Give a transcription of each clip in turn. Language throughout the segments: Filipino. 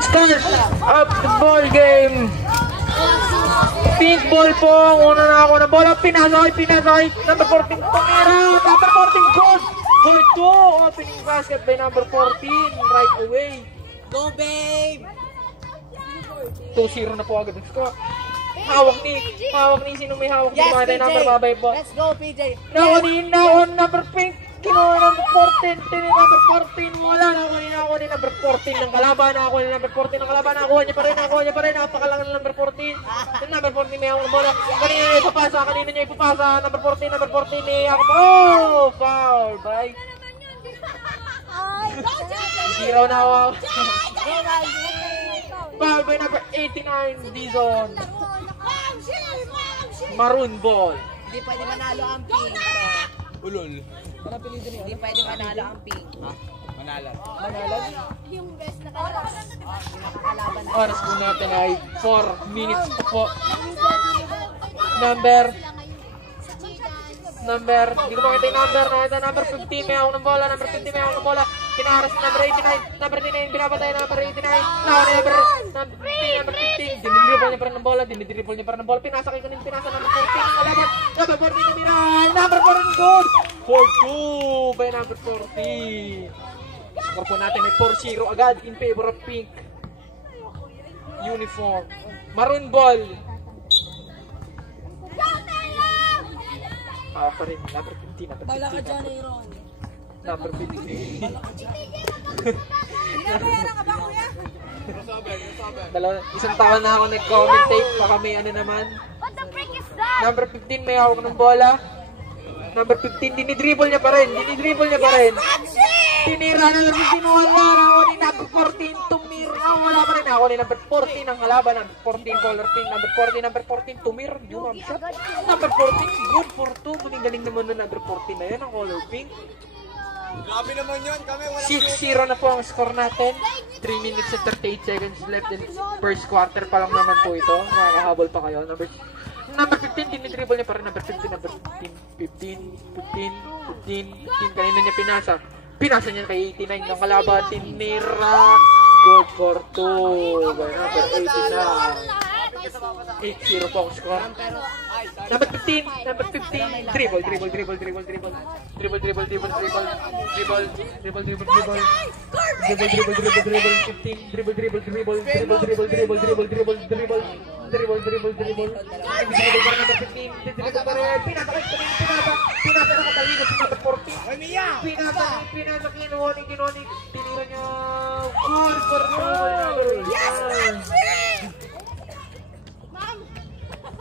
Start up the ball game. Pink ball po. Una na ako ng bola. Pinasay. Number 14. Tumira. Number 14. Good. Bullet ko. Opening basket by number 14. Right away. Go, babe! 2-0 na po agad. Hawak ni sino may hawak ni mga number babay po. Let's go, PJ! Nakunin number pink. Kinuha number 14. Tini number 14. Wala. Nakunin number 14 ng kalaban. Nakunin number 14 ng kalaban. Nakuha niya pa rin. Napakalangan ng number 14. Yung number 14 may hawak ng bola. Kanina niya ipapasa. Number 14 ni Jacob. Oh! Foul by... Zero na ako. Foul by number 89, Dizon. Maroon ball. Hindi pwede manalo ang pink. Ulol. Hindi pwede manalo ang pink. Ha? Manalag. Yung best na kalaban. Oras po natin ay 4 minutes po. Hindi ko makita yung number 15, may hawak ng bola, kinaharas ng number 89, number 89, binapatay number 89, number 15, dinidribble niya pa rin ng bola, pinasa number 14, kalaban, number 14 na miray, number 14 good, 4-2 by number 14. Score po natin ay 4-0 agad in favor of pink uniform. Maroon ball. Pa rin, number 15, Bala ka dyan, Aaron. Number 15. Binabayaran ka ba, kuya? Isang taon na ako nag-commentate, baka may ano naman. What the frick is that? Number 15 may hawak ng bola. Number 15, dinidribble niya pa rin. Tinira na number 15, wala. Ako ni number 14, tumira. Wala pa rin ako ni number 14 ang halaban. Number 14, color pink. Number 14, tumira. Yung shot. Number 14, good for 2. Galing naman na number 14 na yan, ang color pink. Grabe naman yun. Kami wala 6-0 na po ang score natin. 3 minutes and 38 seconds left in first quarter pa lang naman po ito. Makakahabol pa kayo. Number 15, dinidribble niya pa rin. Number 15. Kanina niya pinasa niya kay 89 ng kalaban. Tinira. Good for 2 by number 89. 8-0 po ang score. Number 15, dribble, 15,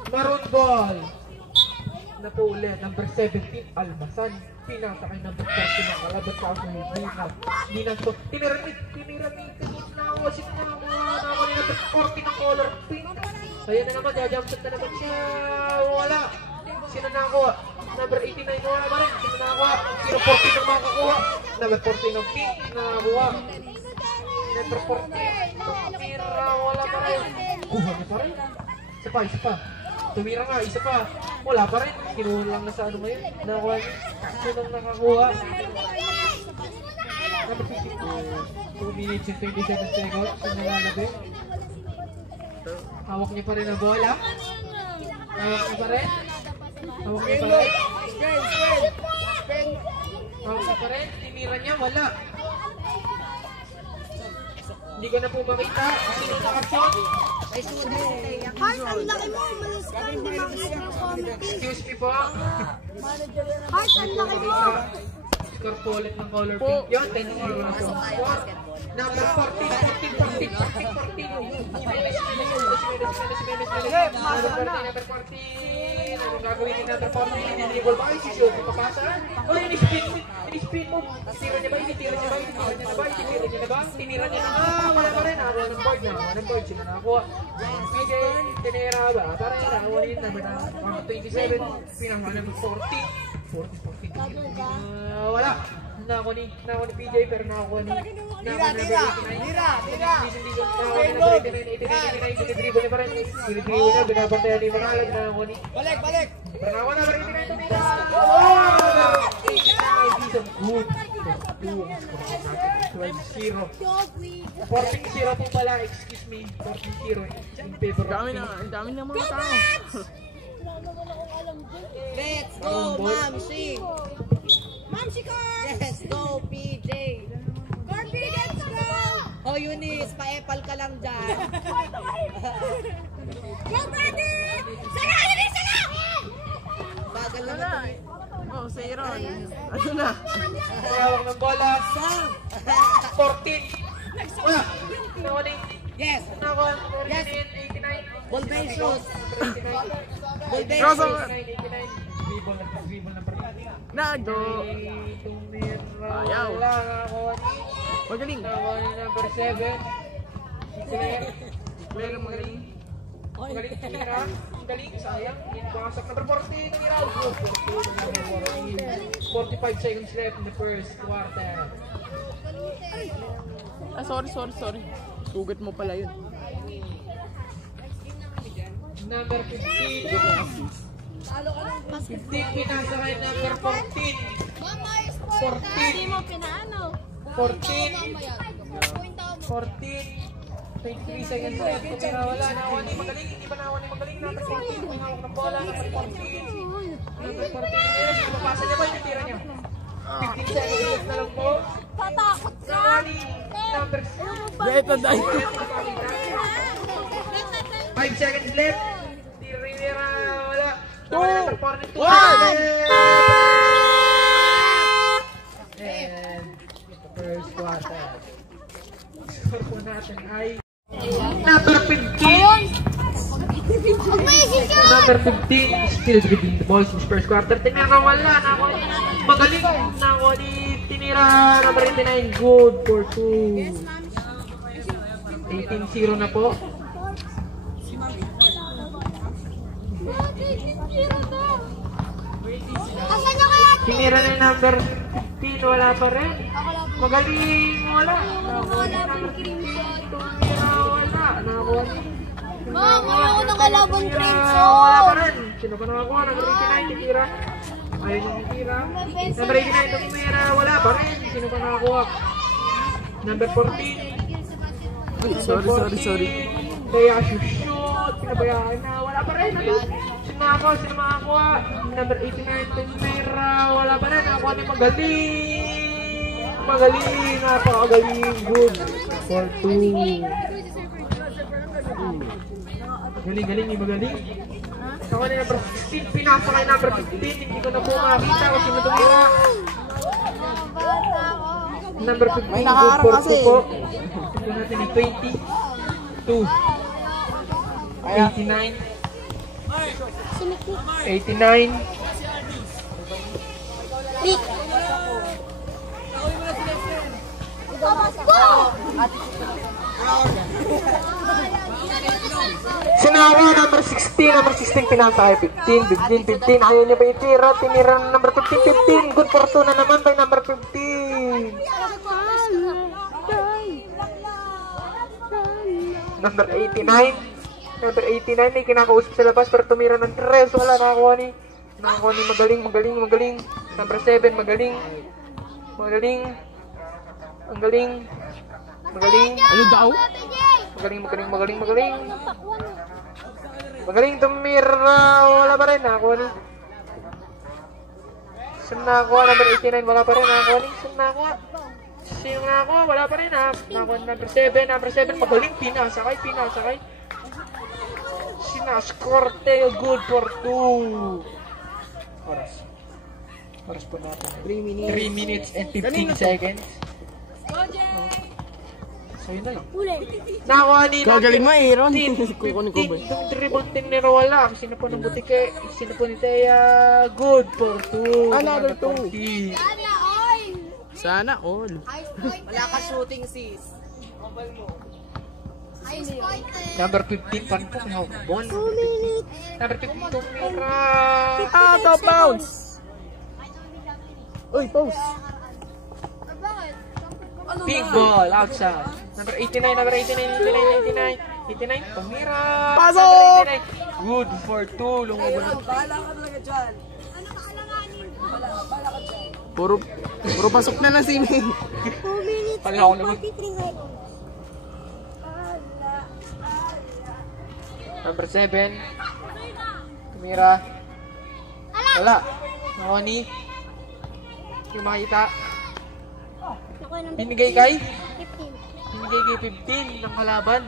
Maroon ball. Na po ulit, number 17, Almasan. Pinasa kay number 30 ng kalaban sa ako ni Dinas to. Tinira ni Nawasin na ako ni number 40 ng color pink. Ayan na naman, jump shot na naman siya. Wala. Sino nakakuha? Number 89, wala ba rin? Sino nakakuha? Sino 40 ng makakuha? Number 40 ng pink, nakakuha. Number 40, tumira, wala pa rin. Kuha niya pa rin. Isa pa. Tumira nga, isa pa. Wala pa rin. Kinuha lang na sa ano ngayon. Nakakuha niya. Sinong nakakuha? Number 52. 2 minutes and 27 seconds. Sino nalalagay? Hawak niya pa rin ang bola. Hawak niya pa rin. Hawak niya pa rin. Tinira niya, wala. Hindi ko na po makita. Sino nakashot? Heart, ang laki mo. Malis ka, hindi makita ng comment. Excuse me po. Heart, ang laki mo. Score po ulit ng color pink. Yun, 10-0 na po. Number 14. Number 14. Anong gagawin ni number 14? Dinibol ba kayo? Sisiyot yung papasa? O, in-spin mo. Tinira niya ba? Tinira niya na ba? Wala pa rin. Nakakuha ng board. Sino nakakuha? PJ, tinira ba? Parang nakakuha rin. Number 27. Pinangwa number 40. 40. Wala. Nakakuha ni PJ pero nakakuha ni Tira! Dinidribble niya pa rin. Binabantayan ni Mangalag. Nakakuha ni Balik! Pernah number 89 tumira. Oh! Good. 12-0. 14-0 po pala, excuse me. 14-0 in favor of Ang dami na mga tao. Let's go, Mamsi! Mamsi Car! Let's go, PJ! Corby, let's go! Oh, Eunice, pa-epal ka lang dyan. Go, Brady! Sala! Sala! Bagal lang na. Oh, si Aaron. Ano na? Hawak ng bola. 14. Wala. Nakuha Yes! Nakuha. Yes. 89. Ball Benchos! Ball Rosa. Benchos! 89. Dribble na pala. Nado. Tumira. Ayaw. Wala. Nakuha ni. Magaling. Nakuha ni number 7. Claire. Claire ang magaling. Magaling tumira. Ang galing. Sayang. Basak number 14. Tumira. 45 seconds left in the first quarter. Ah, sorry. Sugat mo pala yun. Number 15. 15 pinasa kay number 14. 14. mo pinaano? 14. 23 seconds left. Tumira wala. Nakuha ni Magaling. Hindi ba nakuha ni Magaling? Number 14. May hawak ng bola. Number 14. Number 14. Yes. Mapasa niya ba yung tira niya? 15 seconds left na lang po. Patakot ka! Nakuha ni number 6. Beta dahil. 5 seconds left. Tira wala. Two. 42. One. And the first quarter. Score po natin ay number 15. Number 15 still dribbling the balls in the first quarter. Tinira wala. Magaling. Nakuha ni tinira number 89. Good for 2. 18-0 na po. Asan na kaya? Tinira na yung number 15. Wala pa rin. Magaling. Wala. Nakuha ni number 15. Tumira wala. Nakuha ni Ma'am, ako nakalabang wala crimson. pa rin. Sino pa nakakuha? Number 89, titira. Ayun yung titira. Number 89, tumira. Wala pa rin. Sino pa nakakuha? Number 14. Ay, sorry. Kaya shoot. Pinabayaan na. Wala pa rin. Sino nakakuha? Sino makakuha? Number 89, tumira. Wala pa rin. Nakakuha ni Magaling. Napakagaling. Good. For 2. Galing ni Magaling. Ako na number 16, pinasa kay number 15, hindi ko na po makakita kung sino tumira. Number 15, May nakaharap good for kasi. 2 po. Ito natin yung 22. 89. 89. Pick. Sinawa number 16 pinasa kay 15. Ayaw niya pa itira, tinira ng number 15. Good for 2 na naman by number 15. Number 89. Number 89 ay kinakausap sa labas pero tumira ng 3. Wala nakakuha ni Magaling. Number 7 Magaling. Ang galing. Ano daw? Magaling tumira. Wala pa rin. Nakakuha ni. Sino nakakuha? Number 89. Wala pa rin. Nakakuha ni. Sino nakakuha? Sino nakakuha? Wala pa rin. Nakakuha ni number 7. Number 7. Magaling. Pinasakay. Sinaskorte. Good for 2. Oras po natin. 3 minutes and 15 seconds. So yun na lang. Nakuha ni Gagaling mo, Aaron. 15. Kukunin ko ba? Itong dribble tinira wala. Sino po ng butike? Sino po ni Thea? Good for 2. Another 2. Sana Sana all. all. Wala ka shooting, sis. Ice fighter. Number 15 pa rin po. May hawak ng ball. Number 15 tumira. Out of bounds. Uy, pause. Bakit? Big ball outside. Number 89. Tumira. Pasok! Number 89. Good for 2. Lumabas. dyan. Ano kaalanganin? Bala ka dyan. Puro pasok na ng sini. 2 minutes Kala ko and naman. 43 seconds. Number 7. Tumira. Wala. Nakuha ni. Yung makita. Nakuha ng Binigay kay? 15. Binigay kay 15 ng kalaban.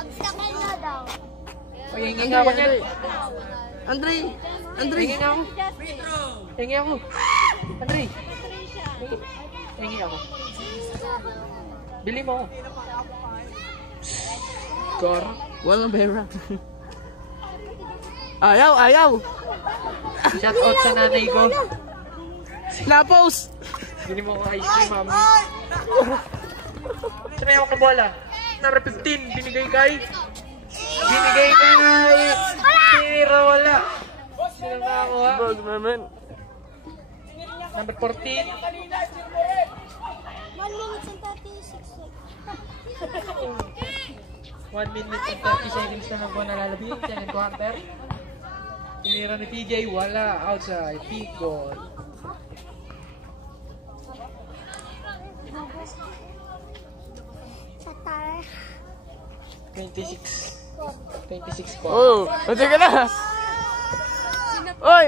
Obstacle na daw. O, hingi nga ako niyan. Andre! Hingi nga ako. Hingi ako. Andre. Hingi ako. Bili mo ako. Score. Walang pera. Ayaw! Shout out sa nanay ko. Na-post! Bili mo ako ice cream, mami. Saan ako na bola? Number 15. Binigay kay? Tira, wala. Sino na ako, ha? Bag naman. Number 14. 1 minute and 36 seconds. 1 minute and 30 seconds na lang po nalalabing. Second quarter. Tinira ni PJ, wala. Outside. Peak goal. Sa tar. 26 score. Oh! Nandiyan ka na! Oy!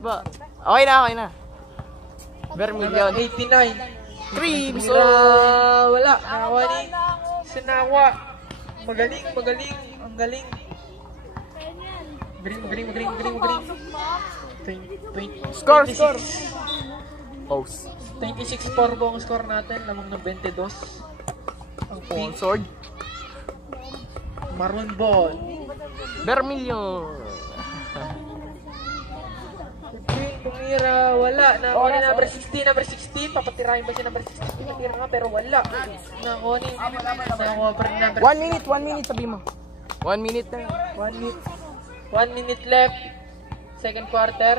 Ba. Okay na. Vermilion. 89. Cream! So... Tinira, wala. Nakawa ni Sinawa. Magaling. Ang galing. Magaling. 20. Score! Post. 26 score po ang score natin. Lamang ng 22. Ang pink. Sword. Maroon ball. Vermilion. 15, tumira, wala. Nakuha ni number 16. Papatirahin ba siya number 16? Natira nga pero wala. Nakuha ni pa rin number 1 minute sabi mo. 1 minute na. 1 minute. 1 minute left. Second quarter.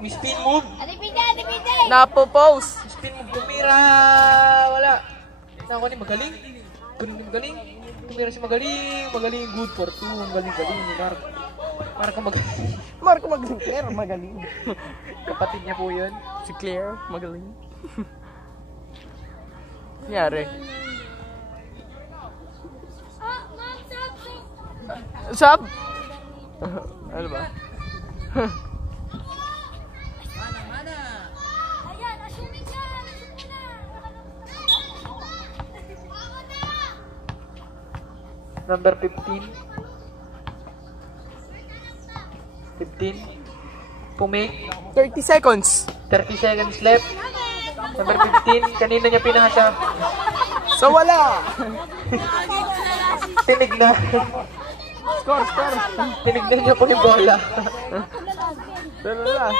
May spin move. Ate PJ! Napo-post. Spin move, tumira, wala. Nakuha ni magaling. Tumira si magaling. Good for 2. Ang galing ni Mark. Mark ang magaling. Marco magaling. Claire magaling. Kapatid niya po yun. Si Claire magaling. Nangyari. Sab? Ano ba? Ayan, assuming siya. Number 15. Pumake. 30 seconds. 30 seconds left. Number 15. Kanina niya pinasa. So wala. Tinig na. Score. Tinignan niya po yung bola. Wala.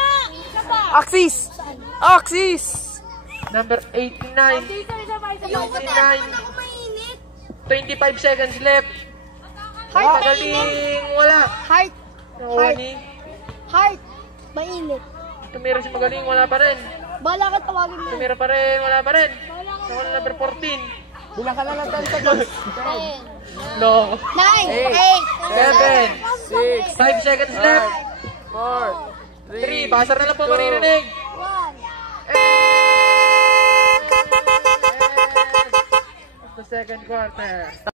Axis. Number 89. 25 seconds left. Magaling. Wala. Heart. Nakuha ni. Heart. Mainit. Tumira si magaling. Wala pa rin. Bala ka tawagin mo. Tumira pa rin. Wala pa rin. Nakuha na number 14. Bilang ka na ng 10 seconds. 10. No. 9. 8. 7. 5 seconds left. 4. 3. Basar na lang po maririnig. 1. The second quarter.